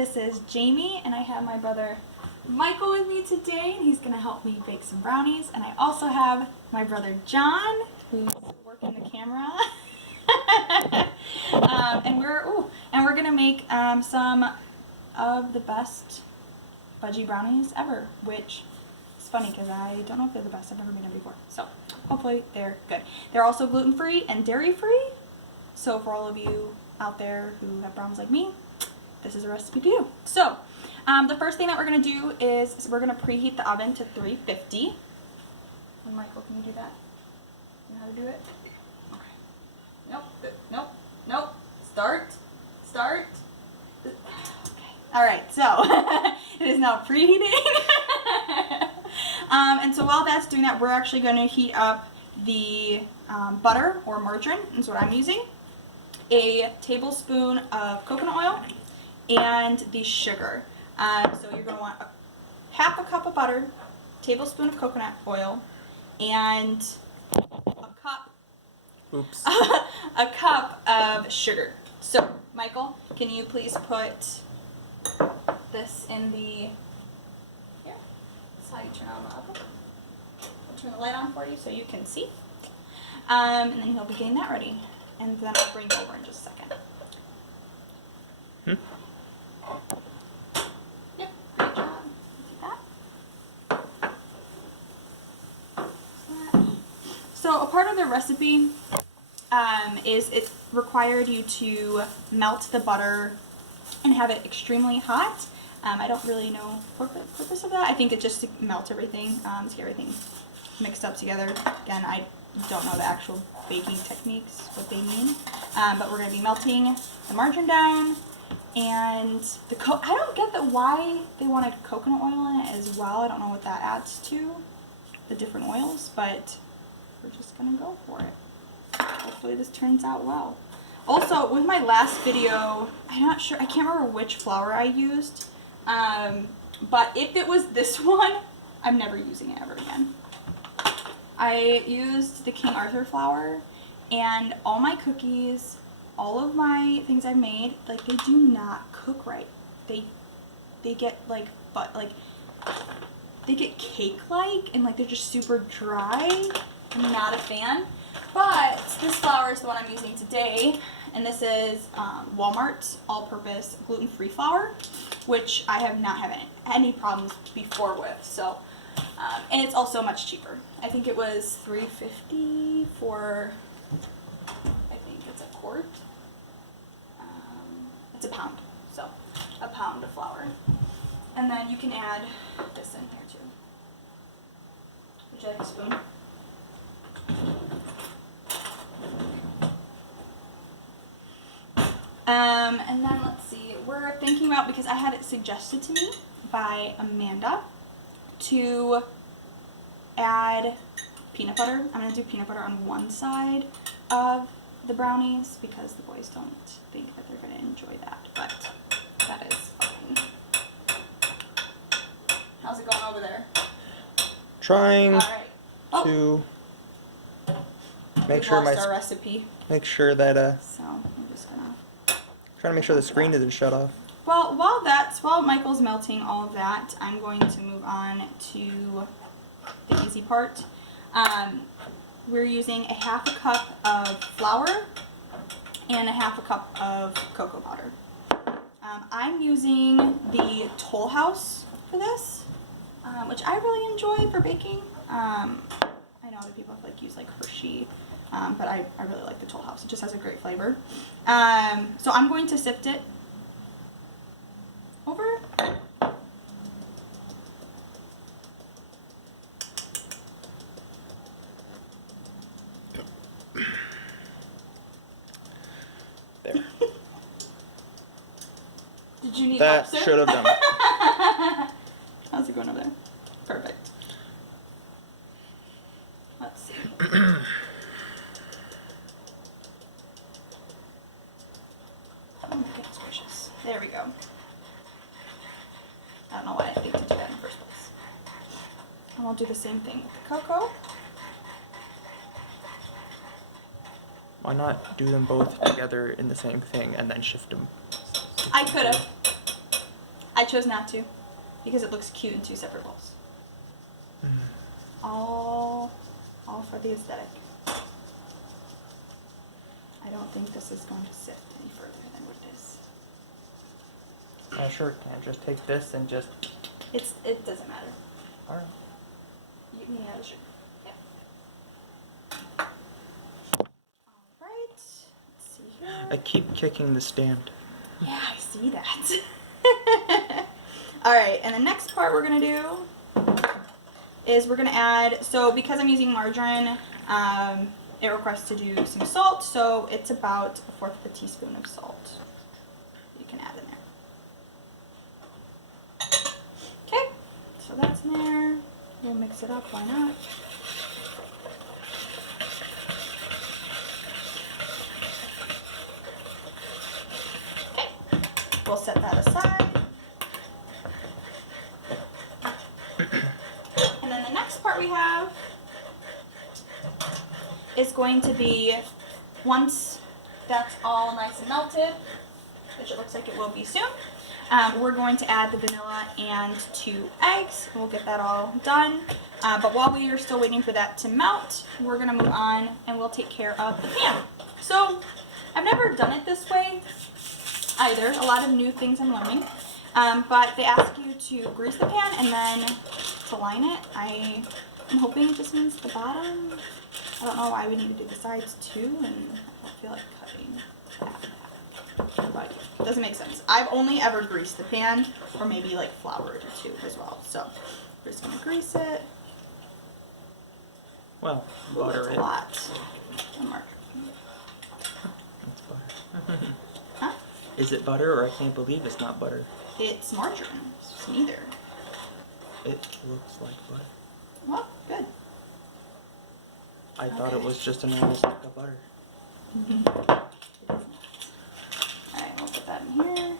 This is Jamie, and I have my brother Michael with me today, and he's going to help me bake some brownies. And I also have my brother John, who's working the camera. and we're going to make some of the best fudgy brownies ever, which is funny because I don't know if they're the best. I've never made them before, so hopefully they're good. They're also gluten-free and dairy-free, so for all of you out there who have brownies like me, this is a recipe to do. So the first thing that we're going to do is we're going to preheat the oven to 350. And Michael, can you do that? You know how to do it? Okay. Nope. Start. Okay. All right, so it is now preheating. And so while that's doing that, we're actually going to heat up the butter or margarine, is what I'm using, a tablespoon of coconut oil, and the sugar. So you're going to want half a cup of butter, tablespoon of coconut oil, and a cup of sugar. So Michael, can you please put this in the, here, that's how you turn on the oven. I'll turn the light on for you so you can see. And then he'll be getting that ready. And then I'll bring you over in just a second. Yep, great job. See that? So a part of the recipe is it required you to melt the butter and have it extremely hot. I don't really know the purpose of that. I think it's just to melt everything, to get everything mixed up together. Again, I don't know the actual baking techniques, what they mean. But we're going to be melting the margarine down, and I don't get why they wanted coconut oil in it as well. I don't know what that adds to the different oils, but we're just going to go for it. Hopefully this turns out well. Also, with my last video, I'm not sure, I can't remember which flour I used, but if it was this one, I'm never using it ever again. I used the King Arthur flour, and all my cookies, all of my things I've made, like, they do not cook right. They get they get cake-like, and like they're just super dry. I'm not a fan. But this flour is the one I'm using today, and this is Walmart's all-purpose gluten-free flour, which I have not had any problems before with. So, and it's also much cheaper. I think it was $3.50 for, I think it's a quart. It's a pound, so a pound of flour. And then you can add this in here too. Would you like a spoon? And then let's see, we're thinking about, because I had it suggested to me by Amanda, to add peanut butter. I'm going to do peanut butter on one side of the brownies because the boys don't think that they're going to enjoy that, but that is fine. How's it going over there? Trying to make sure our recipe. Make sure that so I'm just gonna trying to make sure the screen isn't shut off. Well, while Michael's melting all of that, I'm going to move on to the easy part. We're using a half a cup of flour and a half a cup of cocoa powder. I'm using the Toll House for this, which I really enjoy for baking. I know other people use Hershey, but I really like the Toll House. It just has a great flavor. So I'm going to sift it over. There. Did you need that? Help, sir? Should have done it. How's it going over there? Perfect. Let's see. Oh, goodness gracious. There we go. I don't know why I think to do that in the first place. And we'll do the same thing with the cocoa. Why not do them both together in the same thing and then shift them? I could have. I chose not to because it looks cute in 2 separate bowls. All for the aesthetic. I don't think this is going to sift any further than what it is. I sure can. Just take this and just. It doesn't matter. All right. You can add the sugar. Yeah. All right. Let's see here. I keep kicking the stand. Yeah, I see that. All right, and the next part we're gonna do is we're gonna add. So because I'm using margarine, it requests to do some salt. So it's about 1/4 of a teaspoon of salt. You can add in there. Okay, so that's in there. We'll mix it up. Why not? Okay, we'll set that aside. And then the next part we have is going to be, once that's all nice and melted, which it looks like it will be soon, we're going to add the vanilla and 2 eggs. We'll get that all done. But while we are still waiting for that to melt, we're going to move on and we'll take care of the pan. So I've never done it this way either. A lot of new things I'm learning. But they ask you to grease the pan and then to line it. I'm hoping it just means the bottom. I don't know why we need to do the sides too, and I don't feel like cutting half and half. But it doesn't make sense. I've only ever greased the pan, or maybe like floured it too as well. So we're just gonna grease it. Well, Ooh, butter that's it. a lot. And mark. It's butter. Huh? Is it butter, or I can't believe it's not butter? It's margarine. It's neither. It looks like butter. Well, good. I thought Okay. it was just a normal stick of butter. It is not. Alright, we'll put that in here.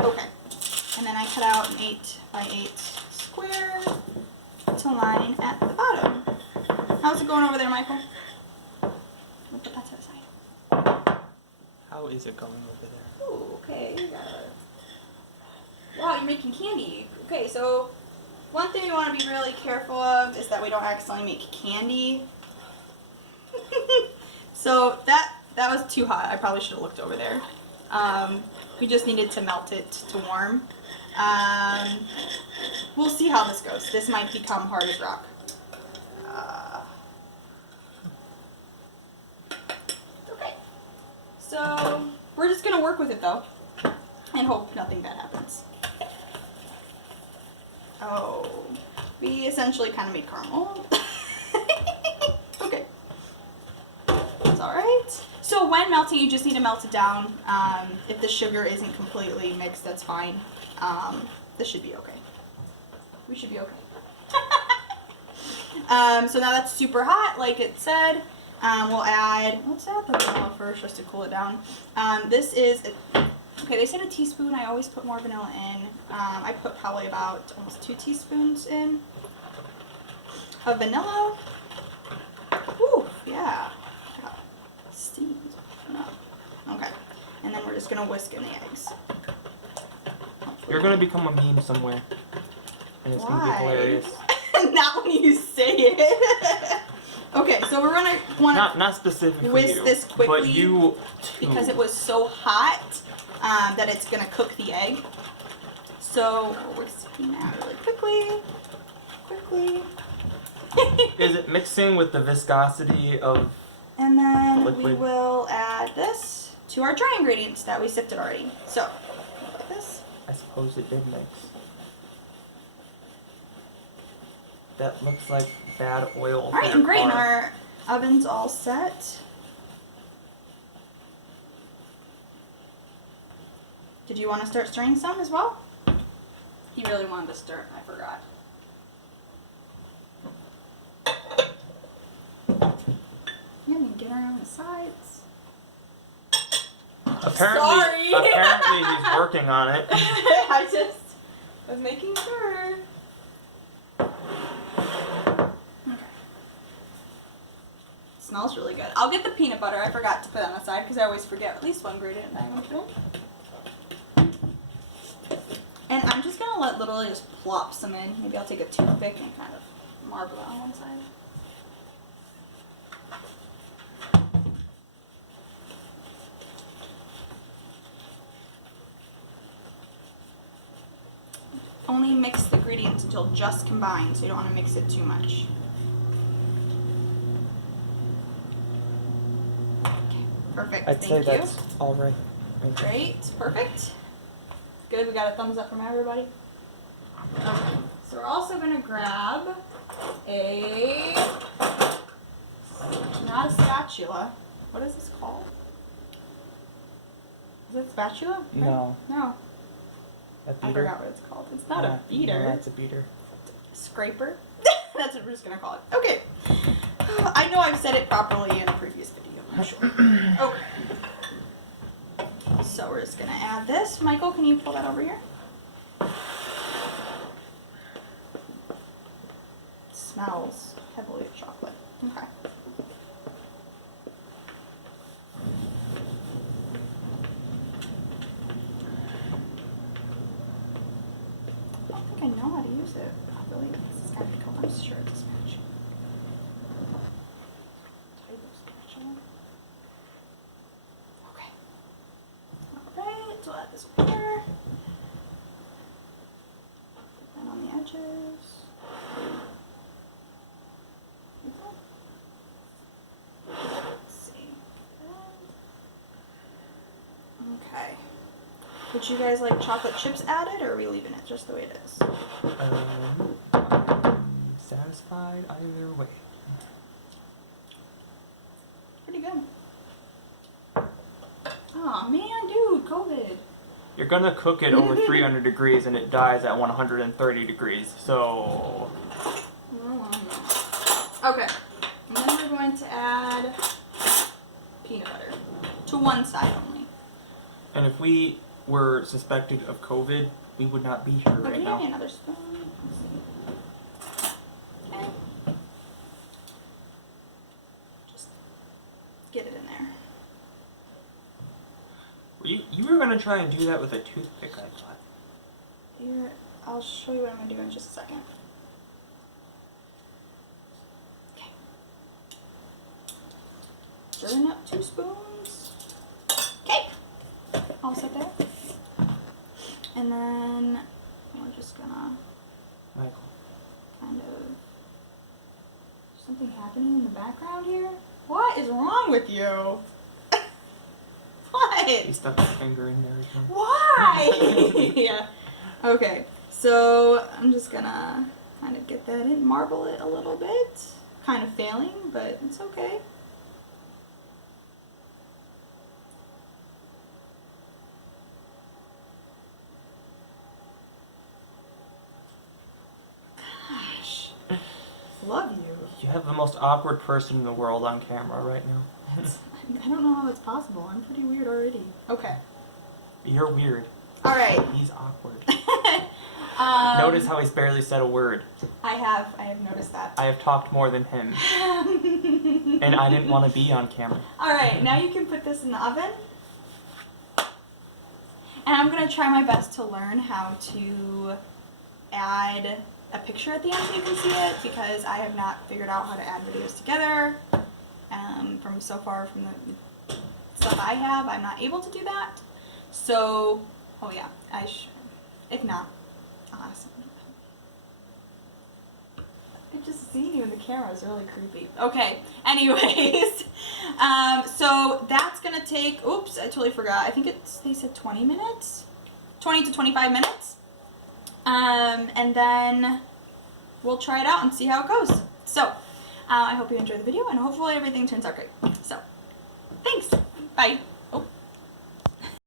Okay. And then I cut out an 8x8 square to line at the bottom. How's it going over there, Michael? We'll put that to the side. How is it going over there? Ooh, okay. You got it. Wow, you're making candy. Okay, so one thing we want to be really careful of is that we don't accidentally make candy. So that was too hot. I probably should have looked over there. We just needed to melt it to warm. We'll see how this goes. This might become hard as rock. Okay. So we're just gonna work with it though, and hope nothing bad happens. Oh, we essentially kind of made caramel. Okay. That's alright. So when melting, you just need to melt it down. If the sugar isn't completely mixed, that's fine. This should be okay. We should be okay. So now that's super hot, like it said. Let's add the vanilla first just to cool it down. Okay, they said a teaspoon. I always put more vanilla in. I put probably about almost 2 teaspoons in of vanilla. Woo, yeah. Steam. No. Okay. And then we're just going to whisk in the eggs. You're gonna become a meme somewhere. And it's gonna be Why? hilarious. Not when you say it. Okay, so we're going to want to Not specifically whisk you, this quickly but you too. because it was so hot that it's going to cook the egg. So we're whisking that really quickly. Is it mixing with the viscosity of... And then liquid? we will add this to our dry ingredients that we sifted already. So, like this. I suppose it did mix. That looks like bad oil. Alright, for and great. And car. our oven's all set. Did you want to start stirring some as well? He really wanted to stir. I forgot. Yeah, you can get around the sides. Sorry. Apparently he's working on it. I just was making sure. Okay. Smells really good. I'll get the peanut butter. I forgot to put that on the side because I always forget at least one ingredient that I'm going to put in. literally just plop some in. Maybe I'll take a toothpick and kind of marble it on one side. Only mix the ingredients until just combined, so you don't want to mix it too much. Okay, perfect. I'd say that's all right. Great, perfect. Good, we got a thumbs up from everybody. Okay, so we're also gonna grab not a spatula. What is this called? Is it spatula? Right? No. No. A beater? I forgot what it's called. It's not a beater. No, that's a beater. Scraper? That's what we're just gonna call it. Okay. I know I've said it properly in a previous video, I'm sure. Okay. So we're just gonna add this. Michael, can you pull that over here? It smells heavily of chocolate. Okay. I don't think I know how to use it properly. This is gotta be called, I'm sure it's a spatula. Type of spatula. Okay. Alright, so I'll add this over here. And on the edges. Let's see. Okay. Would you guys like chocolate chips added, or are we leaving it just the way it is? I'm satisfied either way. Pretty good. Aw, man, dude, COVID. You're gonna cook it over 300 degrees and it dies at 130 degrees, so... Okay, and then we're going to add peanut butter to one side only. And if we were suspected of COVID, we would not be here Oh, right can you now. give me another spoon? Let's see. Okay. Just get it in there. You were gonna try and do that with a toothpick, I thought. Here, I'll show you what I'm going to do in just a second. Okay. Stirring up 2 spoons. Okay. All set there. And then we're just gonna Michael. kind of... Something happening in the background here? What is wrong with you? What? He stuck his finger in there again. Why? Yeah. Okay, so I'm just gonna kind of get that in, marble it a little bit. Kind of failing, but it's okay. Gosh, love you. You have the most awkward person in the world on camera right now. I don't know how it's possible. I'm pretty weird already. Okay. You're weird. All right. He's awkward. Notice how he's barely said a word. I have noticed that. I have talked more than him. And I didn't want to be on camera. All right, now you can put this in the oven. And I'm going to try my best to learn how to add a picture at the end so you can see it, because I have not figured out how to add videos together. From so far from the stuff I have, I'm not able to do that. So, oh yeah, if not, I'll ask someone. Just seeing you in the camera is really creepy. Okay, anyways, so that's gonna take, oops, I totally forgot. I think they said 20 minutes? 20 to 25 minutes. And then we'll try it out and see how it goes. So, I hope you enjoyed the video, and hopefully everything turns out great. So, thanks. Bye.